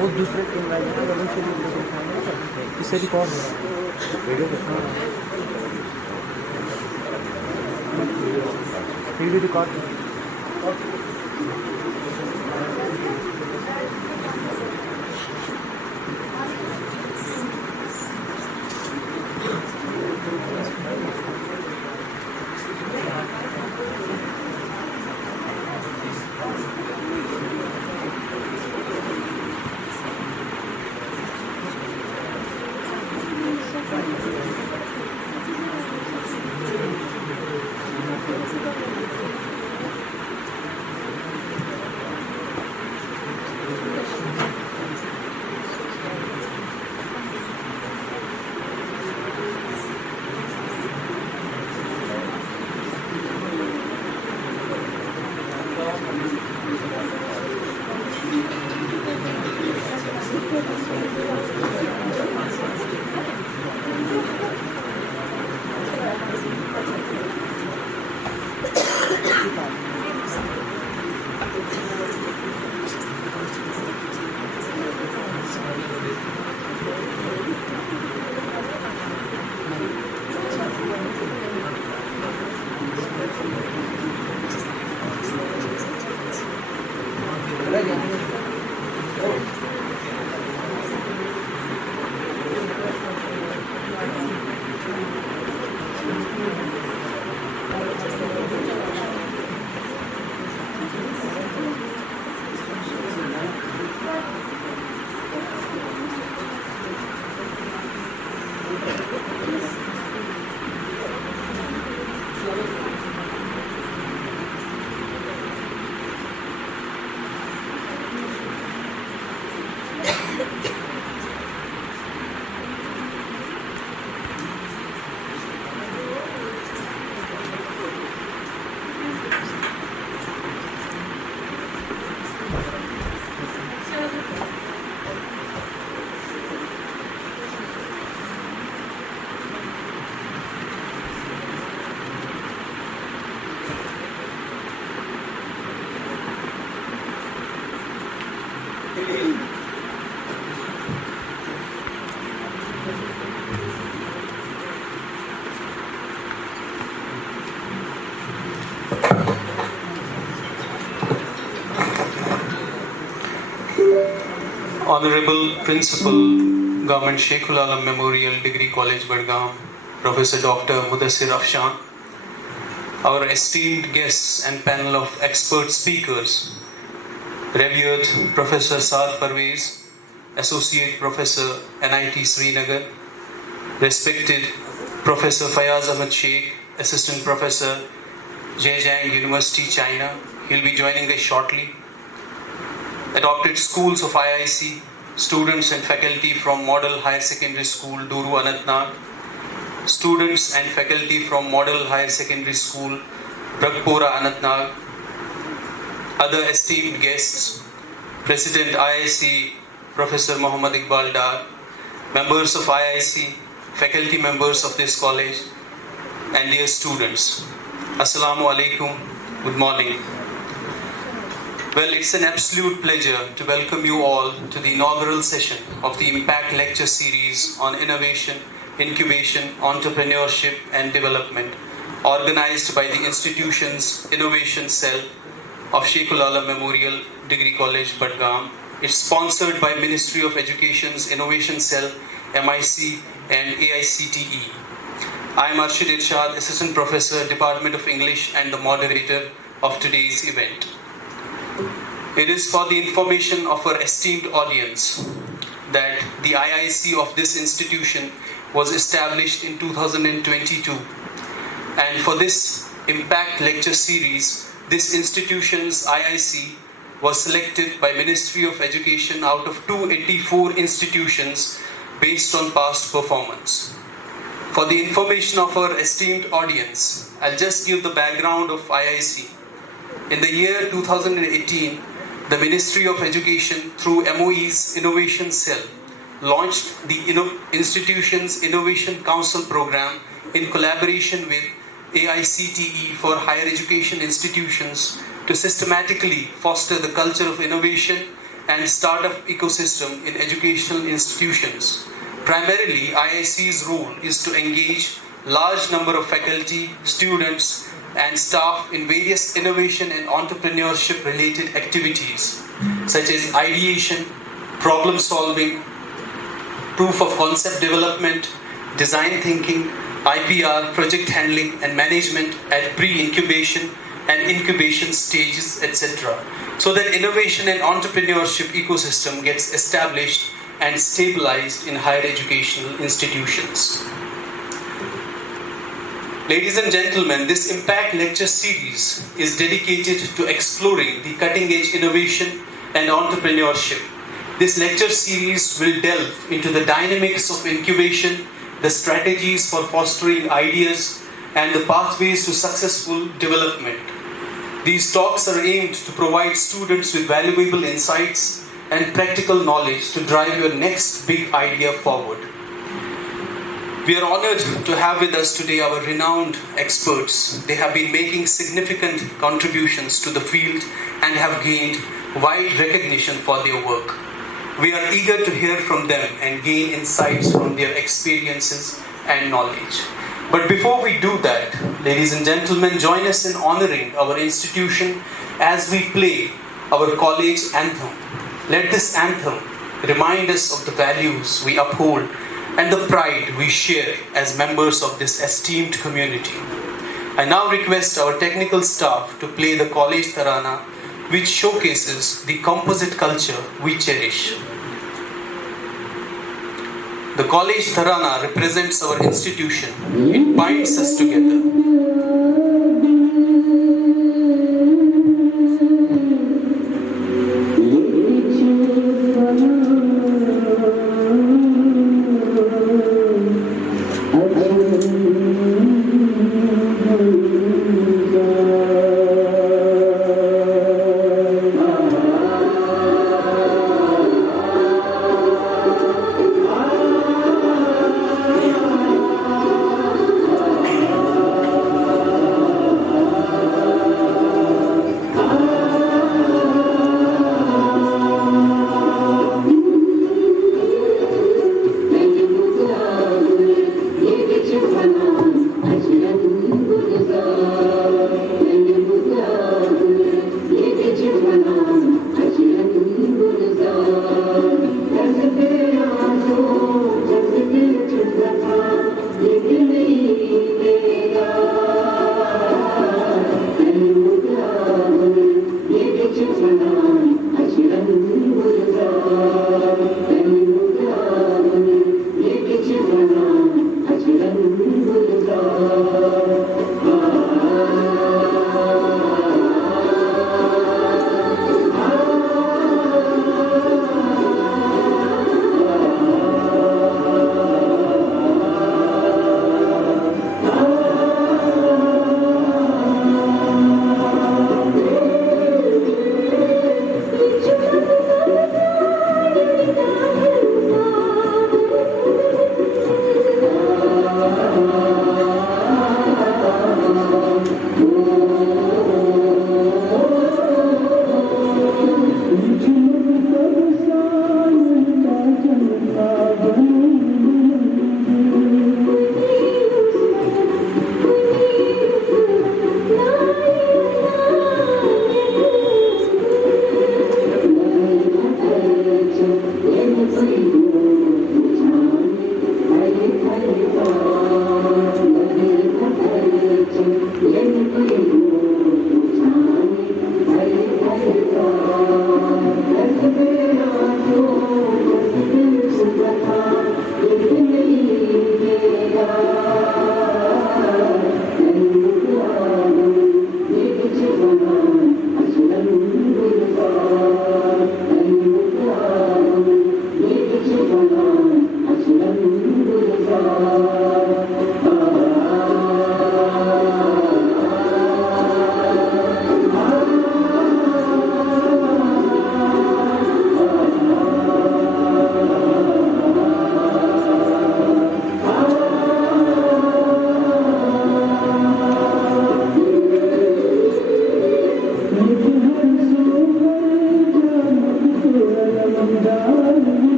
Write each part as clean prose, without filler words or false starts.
वो दूसरे कैमरा इससे रिकॉर्ड हो रहा है video record Honorable Principal, Government Sheikh-Ul-Alam Memorial Degree College, Budgam, Professor Dr. Mudassir Afshan, our esteemed guests and panel of expert speakers, revered Professor Saad Parvez, Associate Professor, NIT Srinagar, respected Professor Fayaz Ahmed Sheikh, Assistant Professor, Zhejiang University, China. He'll be joining us shortly. Adopted schools of IIC, students and faculty from Model Higher Secondary School, Duru, Anantnag, students and faculty from Model Higher Secondary School, Ragpura, Anantnag, other esteemed guests, President IIC, Professor Muhammad Iqbal Dar, members of IIC, faculty members of this college, and dear students. Assalamu alaikum, good morning. Well, it's an absolute pleasure to welcome you all to the inaugural session of the Impact Lecture Series on Innovation, Incubation, Entrepreneurship and Development, organized by the institution's Innovation Cell of Sheikh-Ul-Alam Memorial Degree College, Budgam. It's sponsored by Ministry of Education's Innovation Cell, MIC and AICTE. I am Arshid Irshad, Assistant Professor, Department of English and the moderator of today's event. It is for the information of our esteemed audience that the IIC of this institution was established in 2022. And for this Impact Lecture Series, this institution's IIC was selected by Ministry of Education out of 284 institutions based on past performance. For the information of our esteemed audience, I'll just give the background of IIC. In the year 2018, the Ministry of Education, through MOE's Innovation Cell, launched the institution's Innovation Council program in collaboration with IICTE for higher education institutions to systematically foster the culture of innovation and startup ecosystem in educational institutions. Primarily, IIC's role is to engage large number of faculty, students, and staff in various innovation and entrepreneurship related activities such as ideation, problem solving, proof of concept development, design thinking, IPR, project handling and management at pre-incubation and incubation stages, etc. So that innovation and entrepreneurship ecosystem gets established and stabilized in higher educational institutions. Ladies and gentlemen, this Impact Lecture Series is dedicated to exploring the cutting-edge innovation and entrepreneurship. This lecture series will delve into the dynamics of incubation, the strategies for fostering ideas, and the pathways to successful development. These talks are aimed to provide students with valuable insights and practical knowledge to drive your next big idea forward. We are honored to have with us today our renowned experts. They have been making significant contributions to the field and have gained wide recognition for their work. We are eager to hear from them and gain insights from their experiences and knowledge. But before we do that, ladies and gentlemen, join us in honoring our institution as we play our college anthem. Let this anthem remind us of the values we uphold and the pride we share as members of this esteemed community. I now request our technical staff to play the college Tarana, which showcases the composite culture we cherish. The college Tarana represents our institution. It binds us together.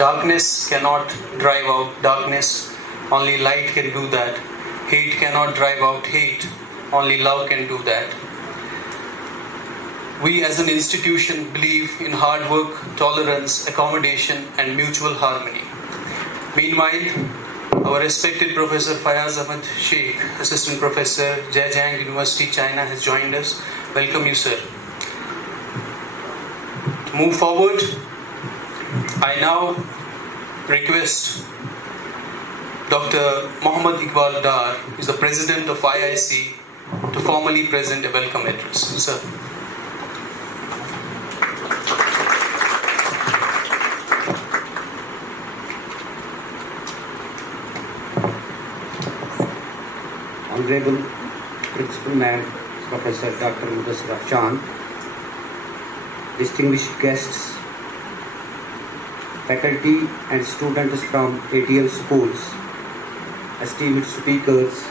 Darkness cannot drive out darkness, only light can do that. Hate cannot drive out hate, only love can do that. We as an institution believe in hard work, tolerance, accommodation and mutual harmony. Meanwhile, our respected Professor Fayaz Ahmad Sheikh, Assistant Professor, Zhejiang University, China has joined us. Welcome you, sir. To move forward, I now request Dr. Muhammad Iqbal Dar, who is the President of IIC, to formally present a welcome address. Sir. Honorable Principal Ma'am, Professor Dr. Mudassir Afshan, distinguished guests, faculty and students from ATL schools, esteemed speakers,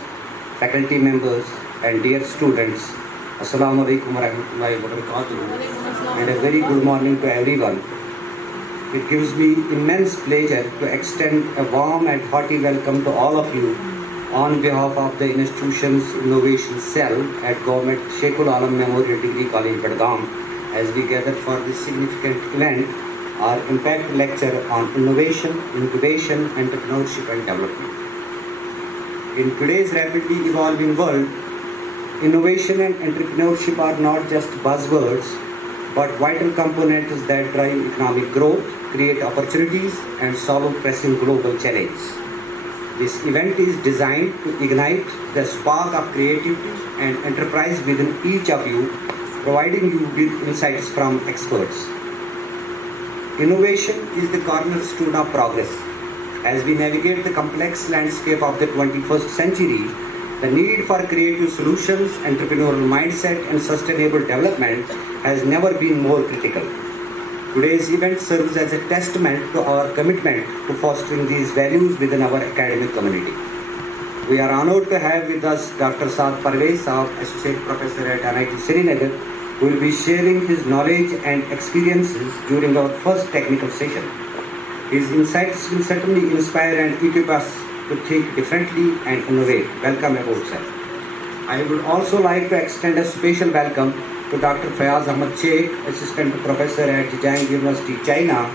faculty members and dear students, Assalamu alaikum wa rahmatullahi wa barakatuh, and a very good morning to everyone. It gives me immense pleasure to extend a warm and hearty welcome to all of you on behalf of the institution's innovation cell at Government Sheikh-Ul-Alam Memorial Degree College, Budgam, as we gather for this significant event, our impact lecture on innovation, incubation, entrepreneurship and development. In today's rapidly evolving world, innovation and entrepreneurship are not just buzzwords, but vital components that drive economic growth, create opportunities, and solve pressing global challenges. This event is designed to ignite the spark of creativity and enterprise within each of you, providing you with insights from experts. Innovation is the cornerstone of progress. As we navigate the complex landscape of the 21st century, the need for creative solutions, entrepreneurial mindset, and sustainable development has never been more critical. Today's event serves as a testament to our commitment to fostering these values within our academic community. We are honored to have with us Dr. Saad Parvez, our Associate Professor at IIT Srinagar, who will be sharing his knowledge and experiences during our first technical session. His insights will certainly inspire and equip us to think differently and innovate. Welcome aboard, sir. I would also like to extend a special welcome to Dr. Fayaz Ahmad Sheikh, Assistant Professor at Zhejiang University, China,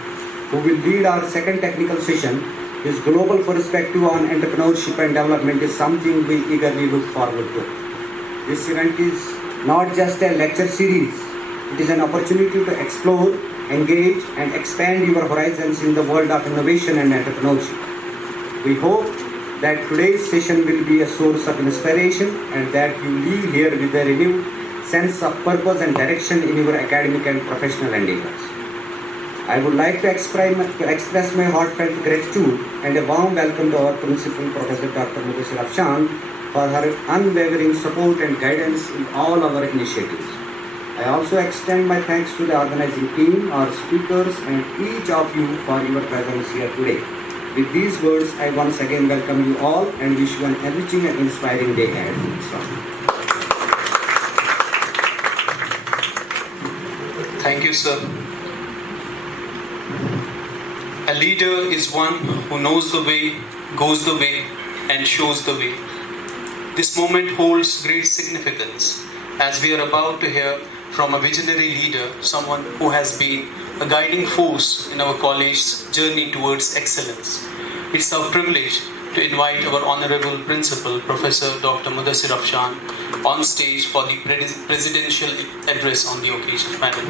who will lead our second technical session. His global perspective on entrepreneurship and development is something we eagerly look forward to. This event is not just a lecture series, it is an opportunity to explore, engage, and expand your horizons in the world of innovation and entrepreneurship. We hope that today's session will be a source of inspiration and that you leave here with a renewed sense of purpose and direction in your academic and professional endeavors. I would like to express my heartfelt gratitude and a warm welcome to our Principal Professor Dr. Mudassir Afshan for her unwavering support and guidance in all our initiatives. I also extend my thanks to the organizing team, our speakers, and each of you for your presence here today. With these words, I once again welcome you all and wish you an enriching and inspiring day ahead. Thank you, sir. A leader is one who knows the way, goes the way, and shows the way. This moment holds great significance as we are about to hear from a visionary leader, someone who has been a guiding force in our college's journey towards excellence. It's our privilege to invite our Honorable Principal, Professor Dr. Mudassir Afshan, on stage for the presidential address on the occasion. Madam.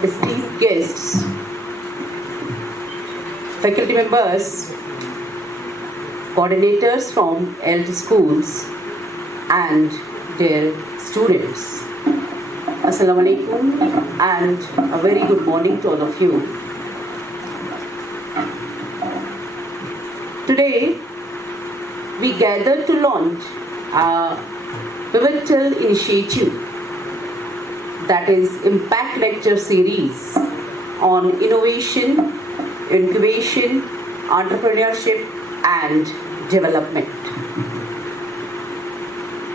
Esteemed guests, faculty members, coordinators from LT schools and their students. Assalamu alaikum and a very good morning to all of you. Today, we gathered to launch a pivotal initiative, that is Impact Lecture Series on innovation, incubation, entrepreneurship and development.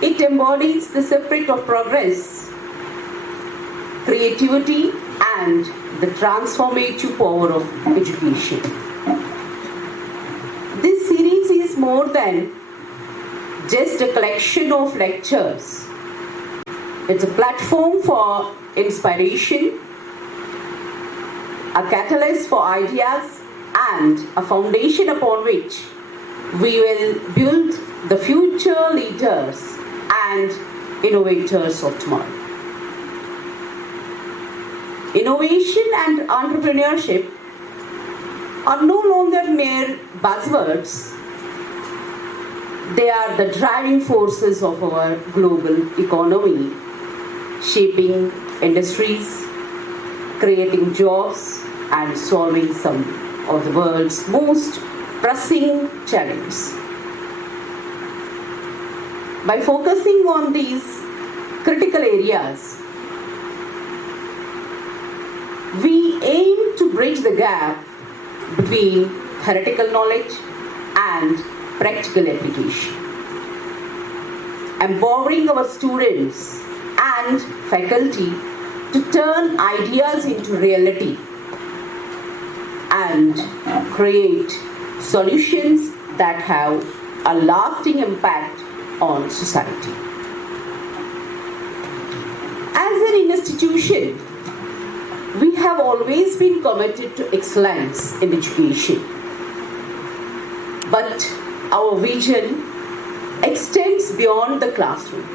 It embodies the spirit of progress, creativity and the transformative power of education. This series is more than just a collection of lectures. It's a platform for inspiration, a catalyst for ideas, and a foundation upon which we will build the future leaders and innovators of tomorrow. Innovation and entrepreneurship are no longer mere buzzwords. They are the driving forces of our global economy, shaping industries, creating jobs, and solving some of the world's most pressing challenges. By focusing on these critical areas, we aim to bridge the gap between theoretical knowledge and practical application, empowering our students and faculty to turn ideas into reality and create solutions that have a lasting impact on society. As an institution, we have always been committed to excellence in education. But our vision extends beyond the classroom.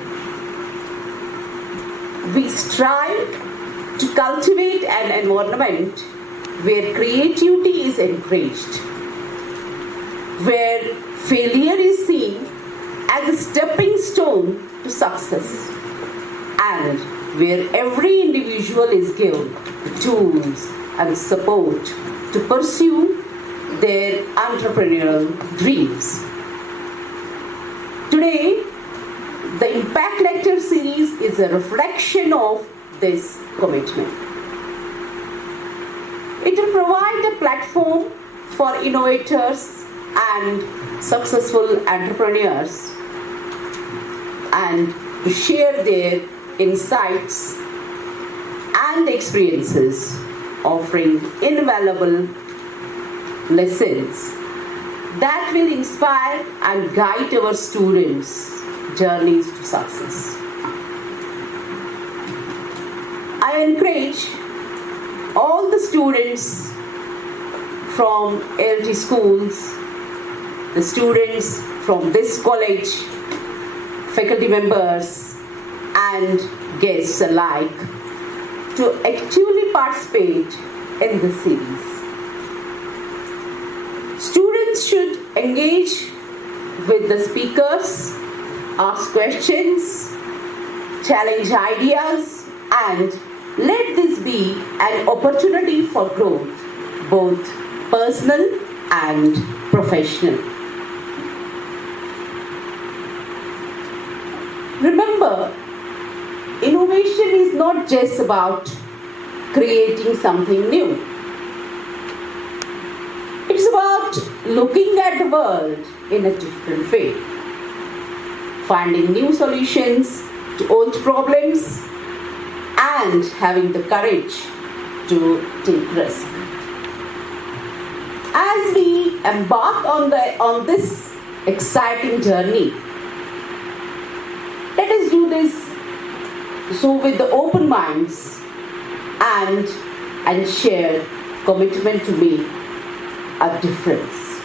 We strive to cultivate an environment where creativity is encouraged, where failure is seen as a stepping stone to success, and where every individual is given the tools and support to pursue their entrepreneurial dreams. Today, the Impact Lecture Series is a reflection of this commitment. It will provide a platform for innovators and successful entrepreneurs and to share their insights and experiences, offering invaluable lessons that will inspire and guide our students' journeys to success. I encourage all the students from LT schools, the students from this college, faculty members and guests alike to actively participate in this series. Students should engage with the speakers, ask questions, challenge ideas, and let this be an opportunity for growth, both personal and professional. Remember, innovation is not just about creating something new. It's about looking at the world in a different way, finding new solutions to old problems, and having the courage to take risk. As we embark on this exciting journey, let us do this so with the open minds and shared commitment to make a difference.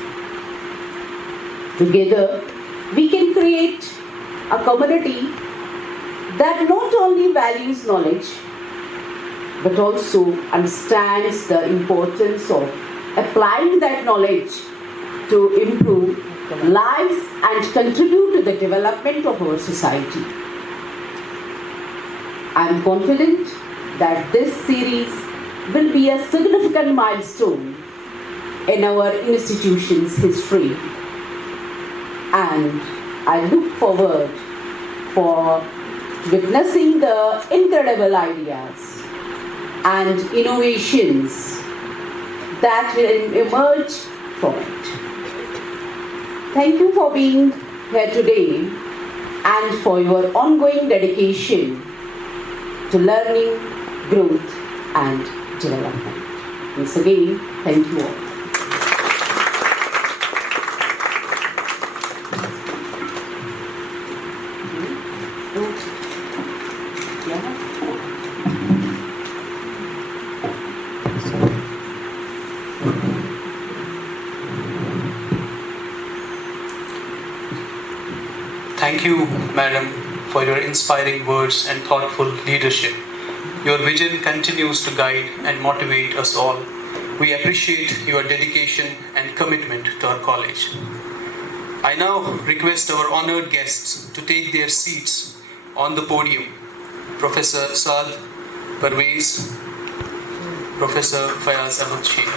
Together, we can create a community that not only values knowledge but also understands the importance of applying that knowledge to improve lives and contribute to the development of our society. I am confident that this series will be a significant milestone in our institution's history, and I look forward for witnessing the incredible ideas and innovations that will emerge from it. Thank you for being here today and for your ongoing dedication to learning, growth and development. Once again, thank you all. Thank you, Madam, for your inspiring words and thoughtful leadership. Your vision continues to guide and motivate us all. We appreciate your dedication and commitment to our college. I now request our honored guests to take their seats on the podium. Professor Saad Parvez, Professor Fayaz Ahmad Sheikh.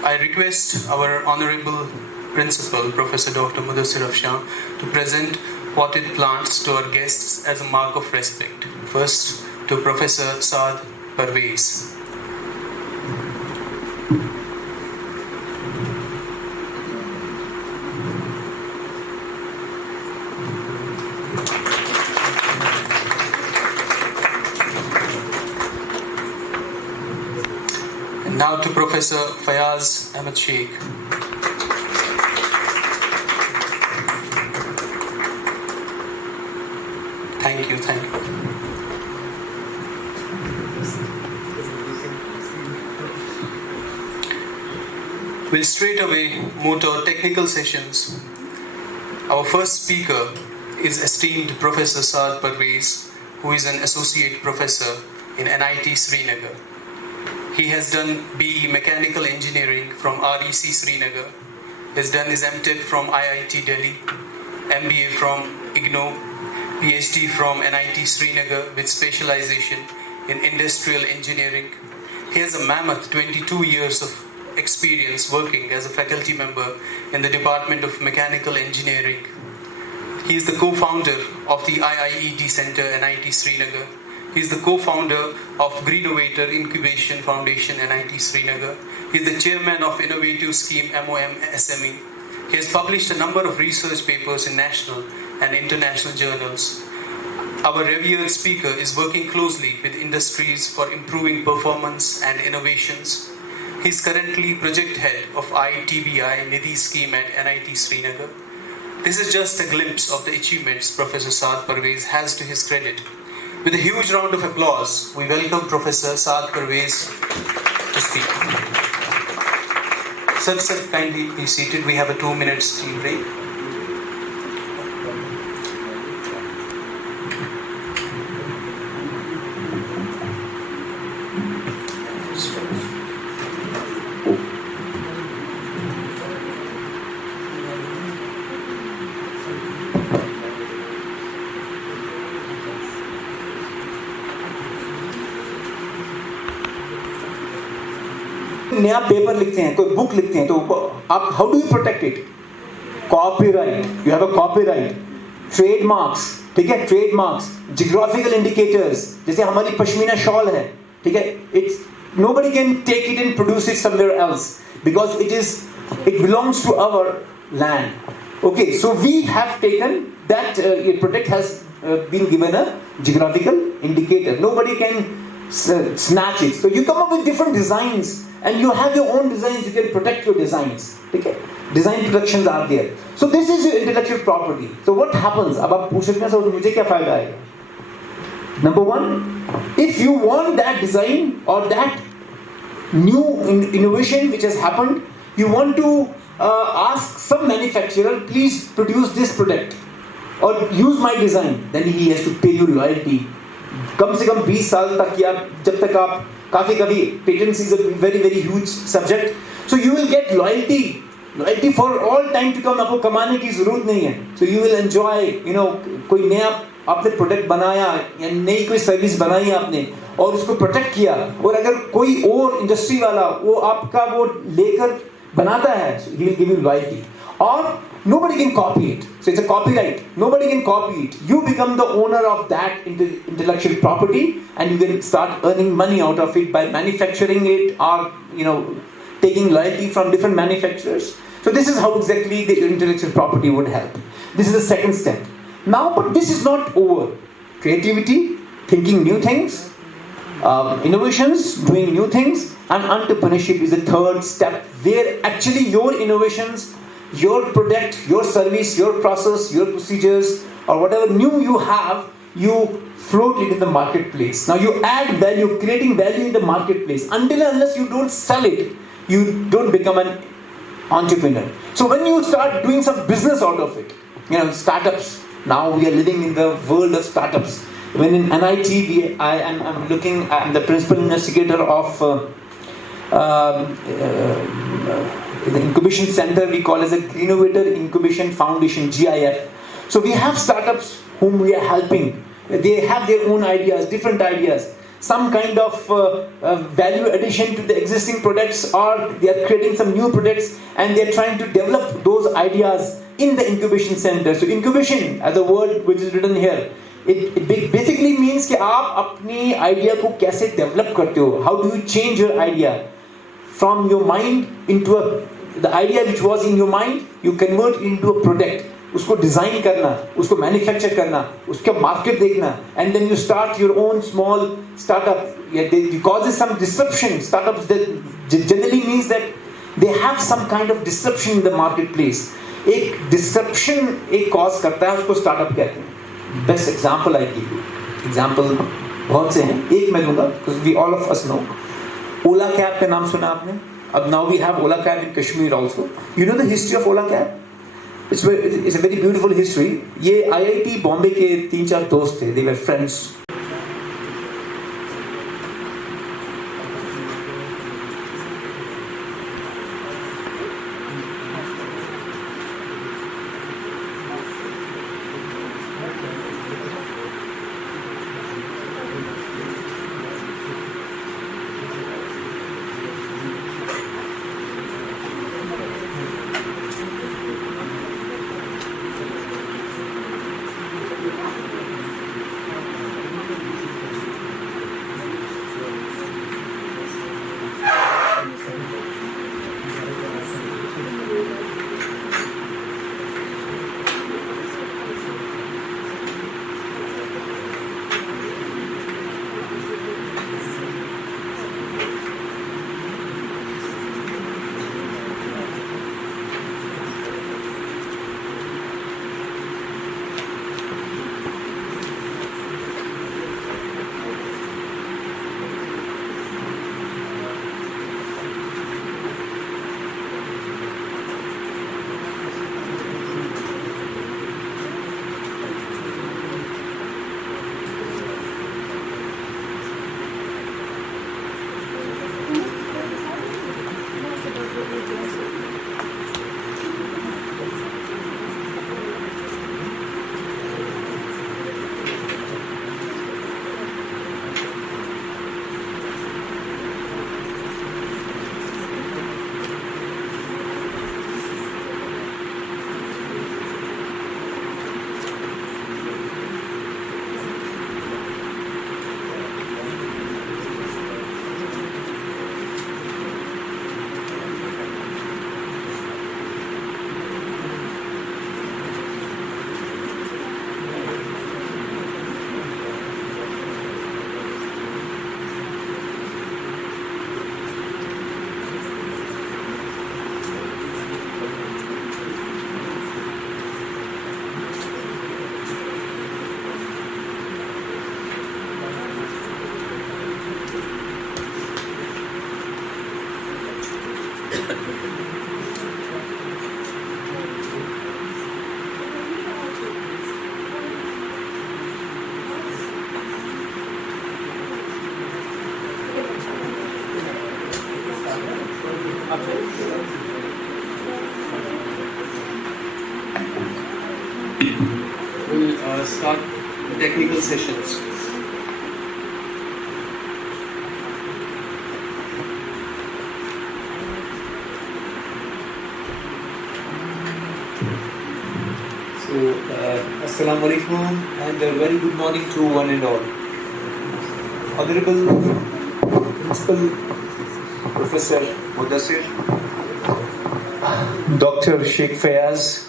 I request our Honorable Principal, Professor Dr. Mudassir Afshan, to present potted plants to our guests as a mark of respect. First, to Professor Saad Parvez. Now to Professor Fayaz Ahmad Sheikh. Thank you. We'll straight away move to our technical sessions. Our first speaker is esteemed Professor Saad Parvez, who is an associate professor in NIT Srinagar. He has done BE Mechanical Engineering from REC Srinagar, has done his MTech from IIT Delhi, MBA from IGNOU, PhD from NIT Srinagar with specialization in industrial engineering. He has a mammoth 22 years of experience working as a faculty member in the Department of Mechanical Engineering. He is the co-founder of the IIED Center NIT Srinagar. He is the co-founder of Greenovator Incubation Foundation NIT Srinagar. He is the chairman of Innovative Scheme MOM SME. He has published a number of research papers in national and international journals. Our revered speaker is working closely with industries for improving performance and innovations. He is currently project head of ITBI Nidhi scheme at NIT Srinagar. This is just a glimpse of the achievements Professor Saad Parvez has to his credit. With a huge round of applause, we welcome Professor Saad Parvez to speak. Sir, kindly be seated. We have a 2-minute tea break. नया paper लिखते हैं, कोई book लिखते हैं, तो आप how do you protect it? Copyright, you have a copyright, trademarks, ठीक है, ट्रेडमार्क्स, जियोग्राफिकल इंडिकेटर्स, जैसे हमारी पश्मीना शॉल है, ठीक है, it's nobody can take it and produce it somewhere else because it belongs to our land. Okay, so we have taken that product has been given a geographical indicator. Nobody can snatch it. So you come up with different designs and you have your own designs. You can protect your designs. Okay, design protections are there. So this is your intellectual property. So what happens? अब आप पूछ सकते हैं sir मुझे क्या फायदा आएगा? Number one, if you want that design or that new innovation which has happened, you want to ask some manufacturer, please produce this product or use my design, then he has to pay you royalty. कम से कम 20 साल तक या जब तक आप काफी patents is a very very huge subject, so you will get loyalty for all time to come. आपको कमाने की जरूरत नहीं है, so you will enjoy, you know, कोई नया आपने प्रोडक्ट बनाया या नई कोई सर्विस बनाई आपने और उसको प्रोटेक्ट किया, और अगर कोई और इंडस्ट्री वाला वो आपका वो लेकर बनाता है, he will give you loyalty. Or nobody can copy it, so it's a copyright. Nobody can copy it. You become the owner of that intellectual property, and you can start earning money out of it by manufacturing it, or you know, taking loyalty from different manufacturers. So this is how exactly the intellectual property would help. This is the second step. Now, but this is not over. Creativity, thinking new things, innovations, doing new things, and entrepreneurship is the third step, where actually your innovations, your product, your service, your process, your procedures, or whatever new you have, you float it in the marketplace. Now you add value, creating value in the marketplace. Until and unless you don't sell it, you don't become an entrepreneur. So when you start doing some business out of it, you know, startups. Now we are living in the world of startups. When in NIT, I'm the principal investigator of the incubation center we call as a Innovator Incubation Foundation, GIF. So we have startups whom we are helping. They have their own ideas, different ideas, some kind of value addition to the existing products, or they are creating some new products and they are trying to develop those ideas in the incubation center. So incubation, as a word which is written here, it basically means कि आप अपनी idea को कैसे develop करते हो. How do you change your idea from your mind into the idea which was in your mind, you convert into a product. उसको design करना, उसको मैन्युफैक्चर करना, उसका मार्केट देखना, and then you start your own small startup. It causes some disruption. Startups that generally means that they have some kind of disruption in the marketplace. एक disruption एक cause करता है, उसको startup कहते हैं. Best example I give you. Example बहुत से हैं. एक मैं दूँगा because we all of us know. Ola cab का नाम सुना आपने? अब now we have Ola cab in Kashmir also. You know the history of Ola cab? It's a very beautiful history. ये IIT बॉम्बे के 3-4 दोस्त थे. They were friends. We'll start technical sessions. So, Assalamu alaikum and a very good morning to one and all. Honorable Principal Professor Mudassir, Dr. Sheikh Fayaz,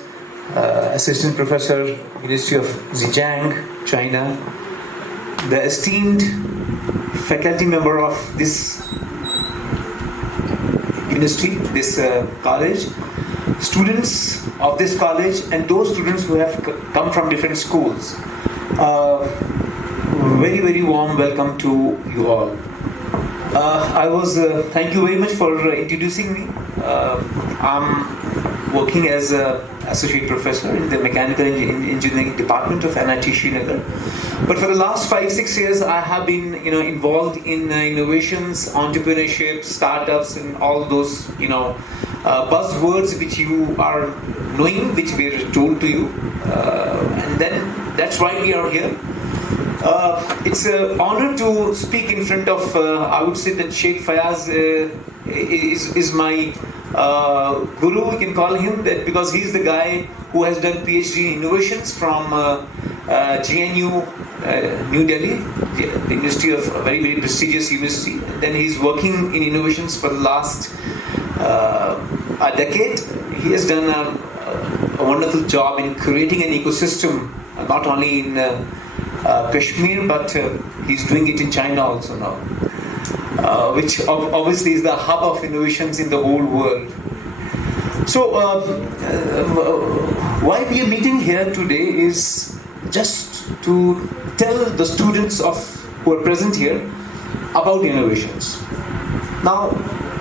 Assistant Professor, University of Zhejiang, China, the esteemed faculty member of this university, this college, students of this college, and those students who have come from different schools. Very, very warm welcome to you all. Thank you very much for introducing me. I'm working as an associate professor in the mechanical engineering department of NIT Srinagar. But for the last 5-6 years, I have been, involved in innovations, entrepreneurship, startups, and all those, buzzwords which you are knowing, which we are told to you, and then that's why we are here. It's an honor to speak in front of, I would say that Sheikh Fayaz is my guru, we can call him, that because he's the guy who has done PhD in innovations from GNU, New Delhi, the university of a very, very prestigious university. And then he's working in innovations for the last a decade. He has done a wonderful job in creating an ecosystem, not only in Kashmir, but he's doing it in China also now, which obviously is the hub of innovations in the whole world. So, why we are meeting here today is just to tell the students who are present here about innovations. Now,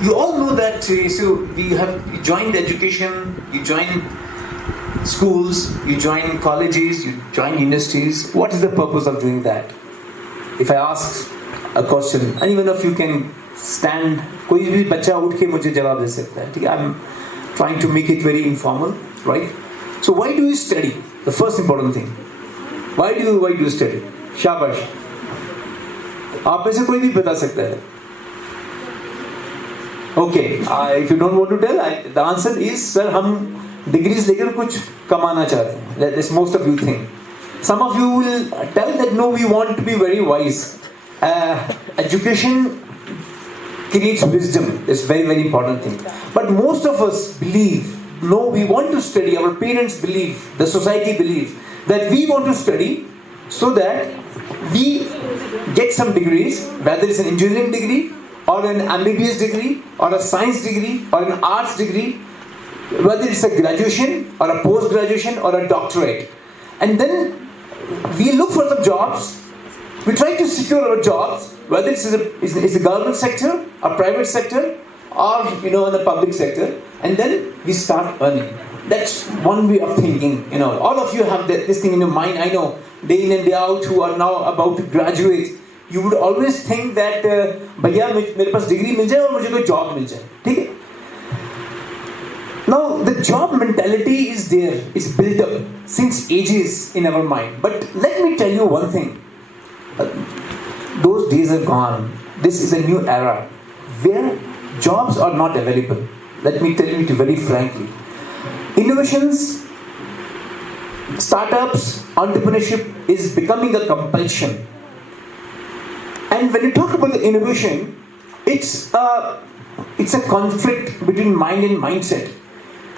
you all know that you joined education, you join schools, you join colleges, you join universities. What is the purpose of doing that? If I ask a question, any one of you can stand, कोई भी बच्चा उठ के मुझे जवाब दे सकता है, ठीक है? I'm trying to make it very informal, right? So why do you study? The first important thing. Why do you study? शाबाश. आप में से कोई भी बता सकता है. Okay, if you don't want to tell, the answer is, sir, हम degrees लेकर कुछ कमाना चाहते हैं. That's most of you think. Some of you will tell that no, we want to be very wise. Education creates wisdom. It's very, very important thing. But most of us believe, no, we want to study. Our parents believe, the society believes that we want to study so that we get some degrees, whether it's an engineering degree or an MBBS degree or a science degree or an arts degree, whether it's a graduation or a post-graduation or a doctorate. And then we look for the jobs, we try to secure our jobs, whether it's a government sector, a private sector, or in the public sector, and then we start earning. That's one way of thinking. All of you have this thing in your mind. I know, day in and day out, who are now about to graduate, you would always think that भैया मेरे पास degree मिल जाए और मुझे कोई job मिल जाए, ठीक है? Now the job mentality is there, it's built up since ages in our mind. But let me tell you one thing. Those days are gone. This is a new era where jobs are not available. Let me tell you it very frankly. Innovations, startups, entrepreneurship is becoming a compulsion. And when you talk about the innovation, it's a conflict between mind and mindset.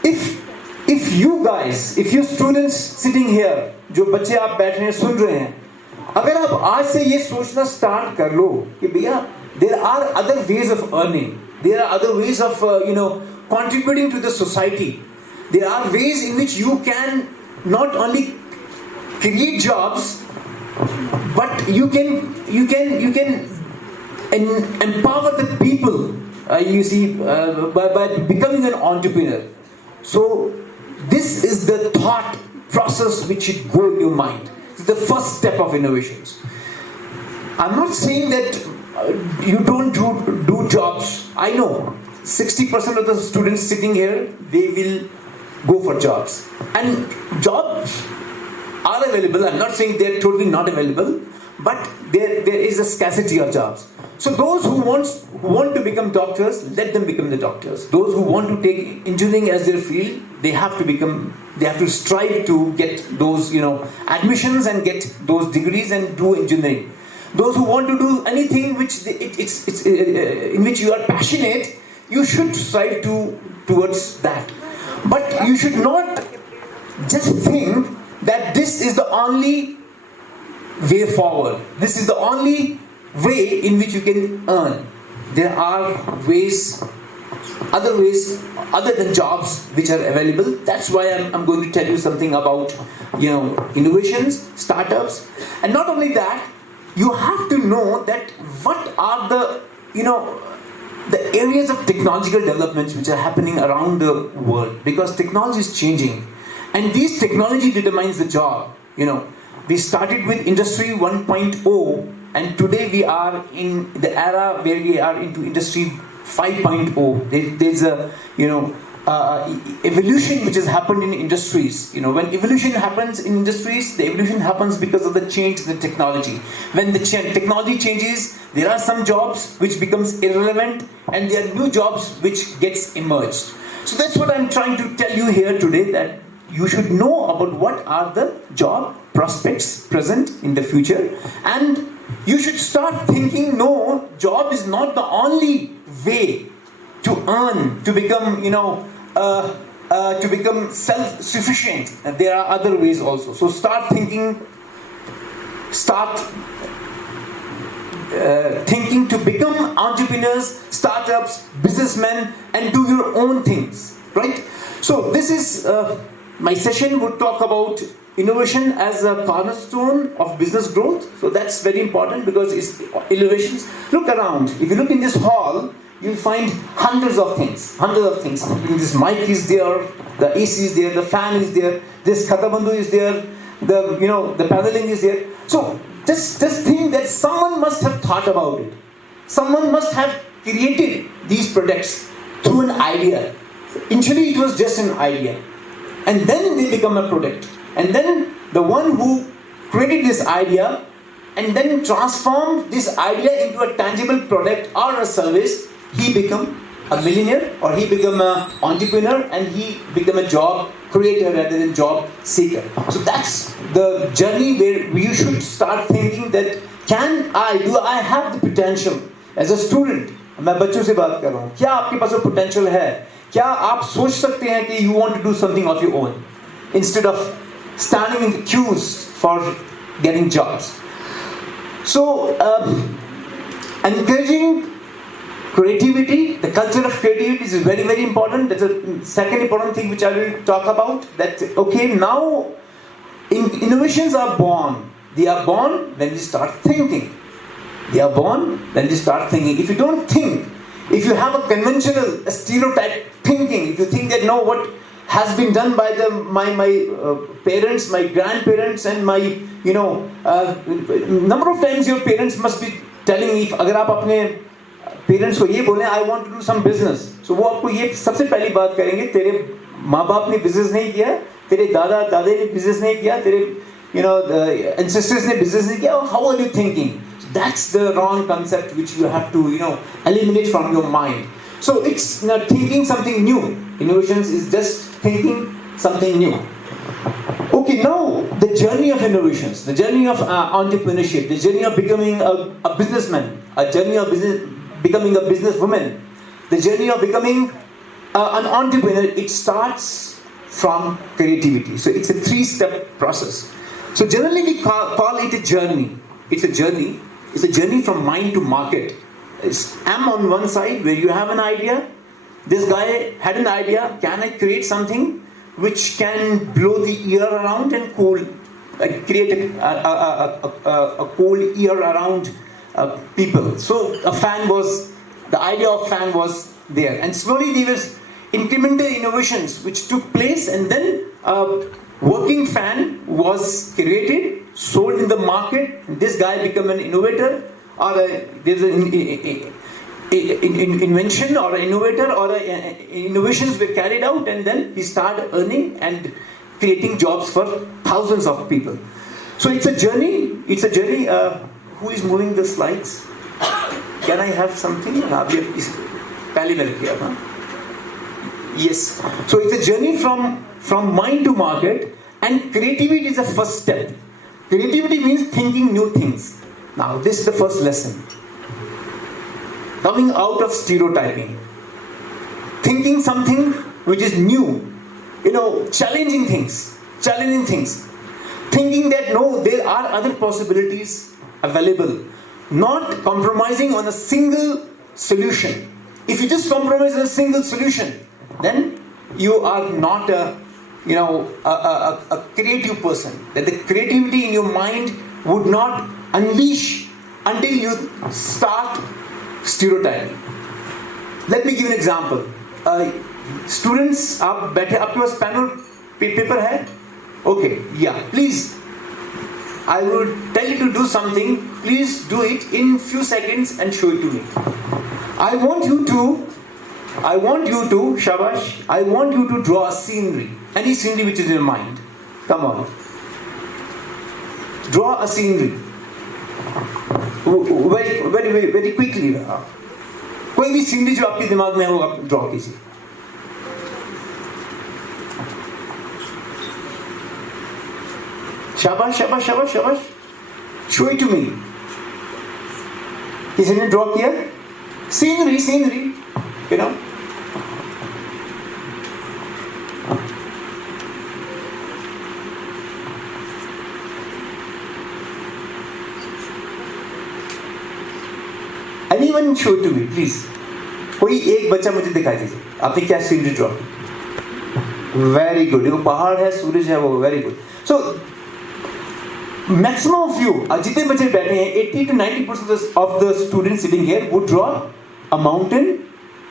If you guys, if you students sitting here, जो बच्चे आप बैठ रहे हैं सुन रहे हैं, अगर आप आज से ये सोचना start कर लो कि भैया there are other ways of earning, there are other ways of contributing to the society, there are ways in which you can not only create jobs, but you can empower the people by becoming an entrepreneur. So this is the thought process which should go in your mind. It's the first step of innovations. I'm not saying that you don't do jobs. I know 60% of the students sitting here, they will go for jobs. And jobs are available. I'm not saying they're totally not available, but there is a scarcity of jobs. So those who want to become doctors, let them become the doctors. Those who want to take engineering as their field, they have to strive to get those admissions and get those degrees and do engineering. Those who want to do anything in which you are passionate, you should strive towards that. But you should not just think that this is the only way forward. This is the only way in which you can earn. There are other ways other than jobs which are available. That's why I'm going to tell you something about innovations, startups, and not only that, you have to know that what are the areas of technological developments which are happening around the world, because technology is changing and this technology determines the job. We started with industry 1.0 and today we are in the era where we are into industry 5.0. There's a evolution which has happened in industries. When evolution happens in industries, the evolution happens because of the change in the technology. When the technology changes, there are some jobs which becomes irrelevant and there are new jobs which gets emerged. So that's what I'm trying to tell you here today, that you should know about what are the job prospects present in the future, and you should start thinking, no, job is not the only way to earn, to become, to become self-sufficient. There are other ways also. So start thinking to become entrepreneurs, startups, businessmen, and do your own things, right? So this is my session would talk about innovation as a cornerstone of business growth. So that's very important because it's innovations. Look around. If you look in this hall, you'll find hundreds of things. This mic is there, the AC is there, the fan is there, this khatabandu is there, the paneling is there. So just think that someone must have thought about it. Someone must have created these products through an idea. Initially it was just an idea, and then they become a product. And then the one who created this idea and then transformed this idea into a tangible product or a service, he become a millionaire, or he become an entrepreneur, and he become a job creator rather than job seeker. So that's the journey where you should start thinking that do I have the potential as a student? मैं बच्चों से बात कर रहा हूँ, क्या आपके पास potential है? क्या आप सोच सकते हैं कि you want to do something of your own instead of standing in the queues for getting jobs? So encouraging creativity, the culture of creativity is very, very important. That's a second important thing which I will talk about. That now innovations are born. They are born when we start thinking. If you don't think, if you have a conventional, a stereotype thinking, if you think that no, what has been done by my parents, my grandparents, and my number of times your parents must be telling, if अगर आप अपने parents को ये बोलें I want to do some business, so वो आपको ये सबसे पहली बात करेंगे, तेरे माँ बाप ने बिजनेस नहीं किया, तेरे दादा दादी ने बिजनेस नहीं किया, तेरे ancestors ने बिजनेस नहीं किया, how are you thinking? That's the wrong concept which you have to eliminate from your mind. So it's not thinking something new. Innovations is just thinking something new. Okay, now the journey of innovations, the journey of entrepreneurship, the journey of becoming a businessman, a journey of becoming a businesswoman, the journey of becoming an entrepreneur, it starts from creativity. So it's a 3-step process. So generally we call it a journey. It's a journey. It's a journey from mind to market. I'm on one side where you have an idea. This guy had an idea. Can I create something which can blow the ear around and create a cool ear around people? So a fan was The idea of fan was there. And slowly there was incremental innovations which took place, and then a working fan was created, sold in the market. This guy became an innovator, or there's an invention or an innovator, or innovations were carried out, and then he started earning and creating jobs for thousands of people. So it's a journey. It's a journey. Who is moving the slides? Can I have something? Yes. So it's a journey from mind to market, and creativity is the first step. Creativity means thinking new things. Now this is the first lesson. Coming out of stereotyping. Thinking something which is new. Challenging things. Thinking that no, there are other possibilities available. Not compromising on a single solution. If you just compromise on a single solution, then you are not a creative person. That the creativity in your mind would not unleash until you start stereotyping. Let me give an example. Students, आप बैठे आपके पास pen और paper है? Okay, yeah. Please, I will tell you to do something. Please do it in few seconds and show it to me. I want you to, Shabash, I want you to draw a scenery. Any scenery which is in your mind. Come on. Draw a scenery. Very quickly. कोई भी scenery जो आपके दिमाग में है वो आप draw कीजिए. शाबाश. Show it to me. किसी ने draw किया? Scenery. Anyone show it to me, please. कोई एक बच्चा मुझे दिखा दीजिए. आपने क्या scenery draw? Very good. वो पहाड़ है, सूरज है, वो very good. So maximum of you, जितने बच्चे बैठे हैं, 80 to 90% of the students sitting here would draw a mountain,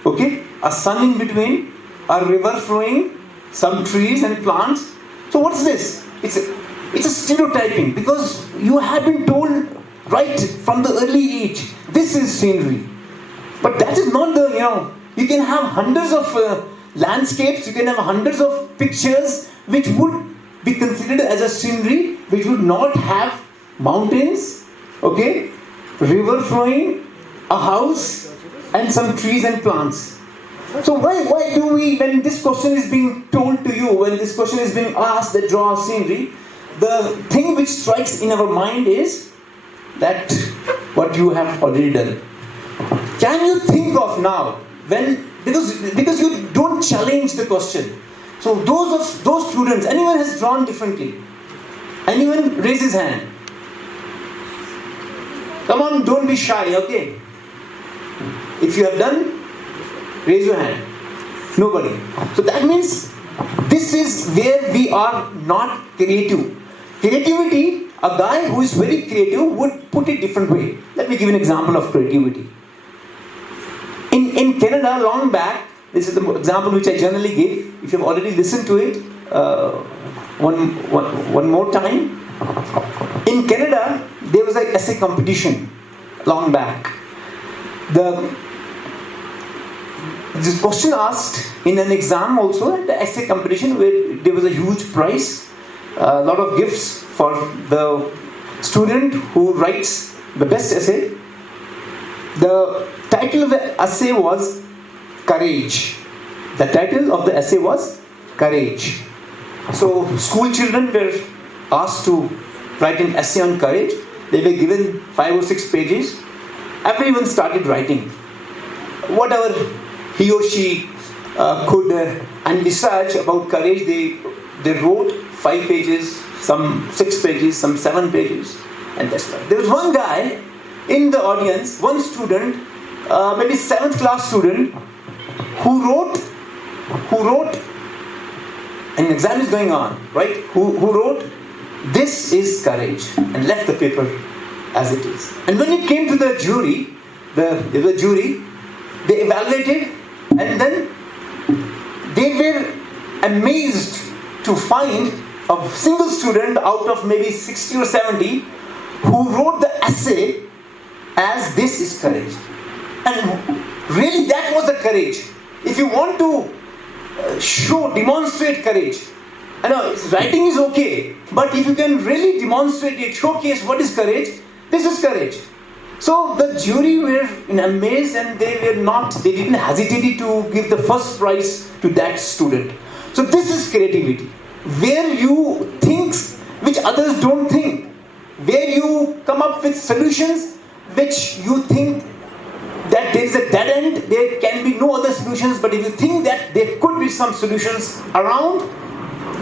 okay, a sun in between, a river flowing, some trees and plants. So what's this? It's a stereotyping, because you have been told right from the early age, this is scenery. But that is not the, you can have hundreds of landscapes, you can have hundreds of pictures which would be considered as a scenery, which would not have mountains, okay, river flowing, a house, and some trees and plants. So why do we, when this question is being told to you, when this question is being asked that draw a scenery, the thing which strikes in our mind is that what you have already done. Can you think of now, because you don't challenge the question. So those students, anyone has drawn differently? Anyone raise his hand? Come on, don't be shy, okay? If you have done, raise your hand. Nobody. So that means this is where we are not creative. Creativity, a guy who is very creative would put it different way. Let me give an example of creativity. In Canada, long back, this is the example which I generally give. If you have already listened to it, one more time. In Canada, there was an essay competition long back. This question asked in an exam also, and the essay competition where there was a huge prize, a lot of gifts for the student who writes the best essay. The title of the essay was Courage. The title of the essay was Courage. So school children were asked to write an essay on courage. They were given 5 or 6 pages. Everyone started writing. Whatever he or she could and research about courage, they wrote 5 pages, some 6 pages, some 7 pages, and that's right. There was one guy in the audience, one student, maybe 7th class student, who wrote, an exam is going on, right? Who wrote, "This is courage," and left the paper as it is. And when it came to the jury, the jury, they evaluated, and then they were amazed to find a single student out of maybe 60 or 70 who wrote the essay as "this is courage." And really that was the courage. If you want to demonstrate courage, I know writing is okay, but if you can really demonstrate it, showcase what is courage, this is courage. So the jury were amazed, and they didn't hesitate to give the first prize to that student. So this is creativity, where you think which others don't think, where you come up with solutions which you think that there is a dead end, there can be no other solutions, but if you think that there could be some solutions around,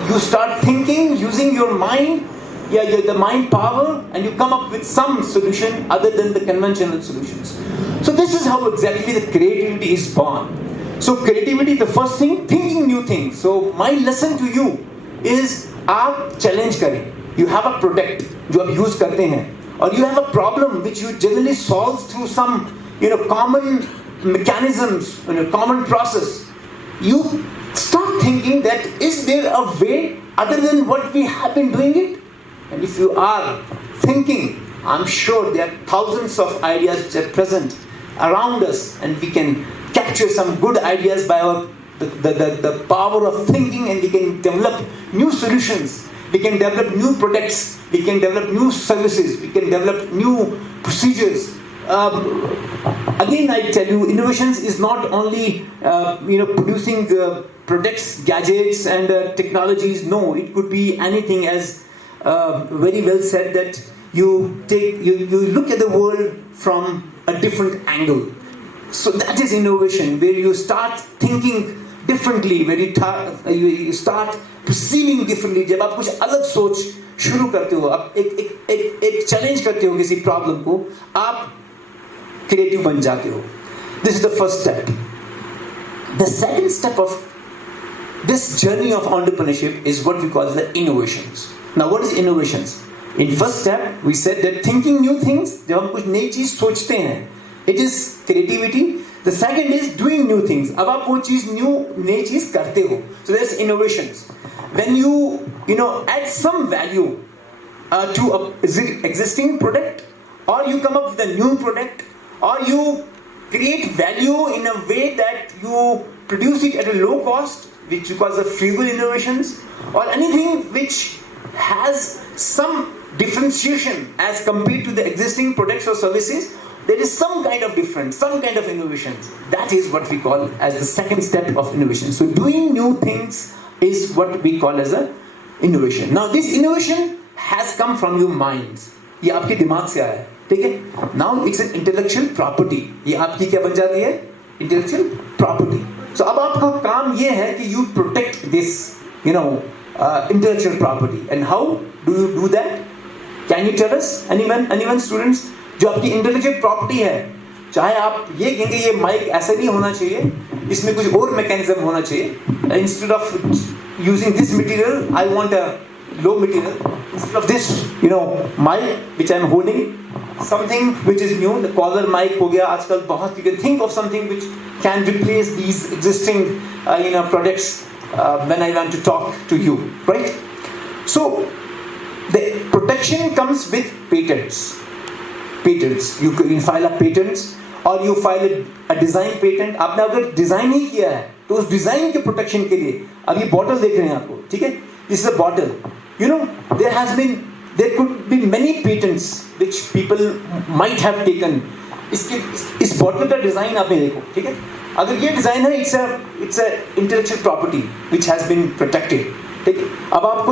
you start thinking using your mind, the mind power, and you come up with some solution other than the conventional solutions. So this is how exactly the creativity is born. So creativity, the first thing, thinking new things. So my lesson to you is, आप challenge करें. You have a product जो आप use करते हैं, or you have a problem which you generally solve through some common mechanisms, common process. You start thinking that is there a way other than what we have been doing it? And if you are thinking, I'm sure there are thousands of ideas which are present around us, and we can capture some good ideas by the power of thinking, and we can develop new solutions. We can develop new products. We can develop new services. We can develop new procedures. Again, I tell you, innovations is not only producing products, gadgets, and technologies. No, it could be anything, as very well said, that you look at the world from a different angle. So that is innovation, where you start thinking differently, where you start perceiving differently. जब आप कुछ अलग सोच शुरू करते हो, आप एक चैलेंज करते हो किसी प्रॉब्लम को, आप क्रिएटिव बन जाते हो. This is the first step. The second step of this journey of entrepreneurship is what we call the innovations. Now, what is innovations? In first step, we said that thinking new things, जब हम कुछ नई चीज सोचते हैं, it is creativity. The second is doing new things. अब आप वो चीज नई चीज करते हो. So there's innovations. When you add some value to an existing product, or you come up with a new product, or you create value in a way that you produce it at a low cost, which you call the frugal innovations, or anything which has some differentiation as compared to the existing products or services. There is some kind of difference, some kind of innovations. That is what we call as the second step of innovation. So doing new things is what we call as a innovation. Now this innovation has come from your minds. ये आपके दिमाग से आया है, ठीक है? Now it's an intellectual property. ये आपकी क्या बन जाती है? Intellectual property. So अब आपका काम ये है कि you protect this, intellectual property. And how do you do that? Can you tell us? Anyone students? जो आपकी intellectual property है, चाहे आप ये कहेंगे ये माइक ऐसे नहीं होना चाहिए, इसमें कुछ और मैकेनिज्म होना चाहिए. Instead of using this material, I want a low material. Instead of this, mic which I'm holding, something which is new, the collar mic हो गया आजकल बहुत. You can think of something which can replace these existing, products when I want to talk to you, right? So the protection comes with patents. You can file a patents, or you file a design patent. आपने अगर design ही किया है, तो उस design के protection के लिए, अब ये बॉटल देख रहे हैं आपको, ठीक है? This is a bottle. There could be many patents which people might have taken. इस बॉटल का डिजाइन आपने देखो, ठीक है? अगर ये डिजाइन है, it's a intellectual property which has been protected. ठीक है? अब आपको